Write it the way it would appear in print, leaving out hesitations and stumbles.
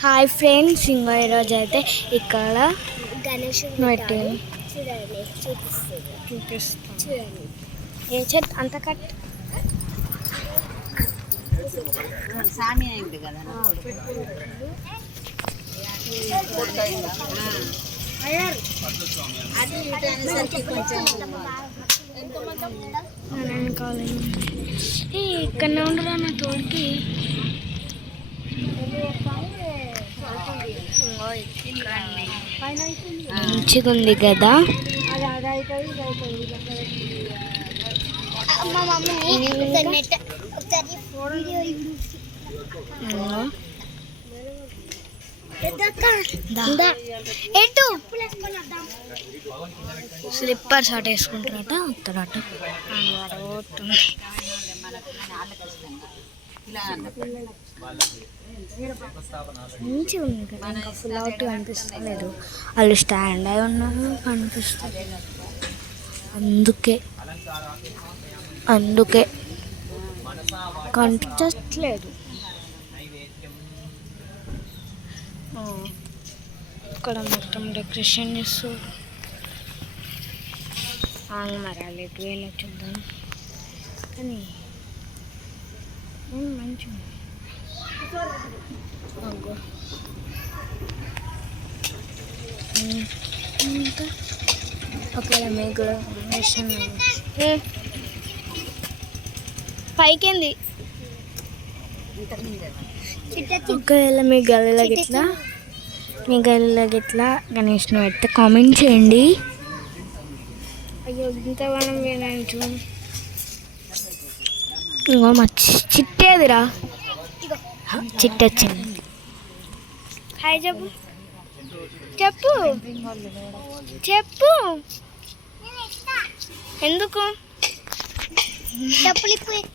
Hi friends, ఇంకా ఈరోజు అయితే ఇక్కడ గణేశుడు పెట్టాను. చూడండి, చూపిస్తాను. చూడండి. ఏ చెట్ అంత కట్ సామి అయింది కదా అది ఇటు అనేసరికి కొంచెం కావాలి. ఇక్కడనే ఉండరా నా తోడికి. మంచిగా ఉంది కదా. మా మమ్మీని స్లిప్పర్స్ అటు వేసుకుంటారట, వస్తారట. మంచిగా ఉంది కదా, ఇంకా ఫుల్ అవుట్ కనిపిస్తలేదు. వాళ్ళు స్టాండ్ అయి ఉన్నారు కనిపిస్తుంది. అందుకే కనిపించట్లేదు. ఇక్కడ మొత్తం డెకరేషన్ చేస్తారు. మరి వాళ్ళు ఎటు వెళ్ళి చూద్దాం. కానీ మంచిగా ఒకవేళ మీకు పైకింది. ఒకవేళ మీ గల్లీలో గిట్లా గణేష్ని పెడితే కామెంట్ చేయండి. అయ్యో ఇంత మనం వినచ్చు. ఇంకో మా చిట్టేదిరా, చిట్టొచ్చింది. హాయ్ చెప్పు చెప్పు చెప్పు. ఎందుకు చెప్పులు